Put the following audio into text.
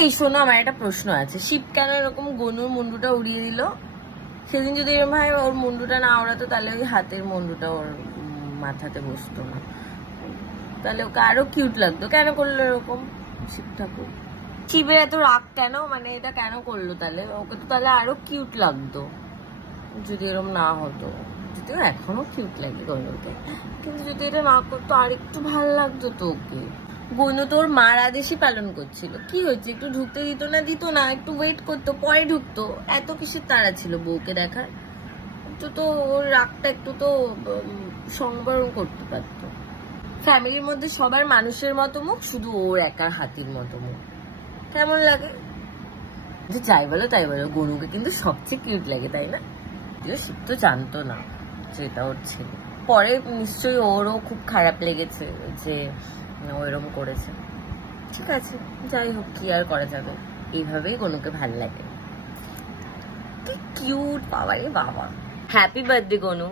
এই শোনো, আমার একটা প্রশ্ন আছে, শিব কেন এরকম গনুর মুন্ডুটা উড়িয়ে দিল? সেদিন যদি এরকম ভাই ওর মুন্ডুটা না ওড়াতো তাহলে ওই হাতের মুন্ডুটা ওর মাথাতে বসতো না, তাহলে ওকে আরো কিউট লাগতো। কেন করলো এরকম শিব ঠাকুর? শিবের এত রাগ কেন, মানে এটা কেন করলো? তাহলে ওকে তো তাহলে আরো কিউট লাগতো যদি এরকম না হতো। যদিও এখনো কিউট লাগে গনুকে, কিন্তু যদি এটা না করতো আর একটু ভালো লাগতো তো ওকে। গনু তোর মার আদেশই পালন করছিল, কি হয়েছে? একটু ঢুকতে দিত না, একটু ওয়েট করতো, পরে ঢুকতো। এত কিসের তাড়া ছিল বউকে দেখার? তো ওর রাগটা একটু তো সংবরণ করতে পারতো। ফ্যামিলির মধ্যে সবার মানুষের মতো মুখ, শুধু ওর একার হাতির মতো মুখ। কেমন লাগে? যে যাই বলো তাই বলো, গনুকে কিন্তু সবচেয়ে কিউট লাগে, তাই না? শিব তো জানতো না যে এটা ওর ছেলে। পরে নিশ্চয়ই ওরও খুব খারাপ লেগেছে যে ও এরম করেছে। ঠিক আছে, যাই হোক, কি আর করা যাবে, এইভাবেই গনুকে ভাল লাগে। কি কিউট বাবা রে বাবা। Happy birthday Gonu.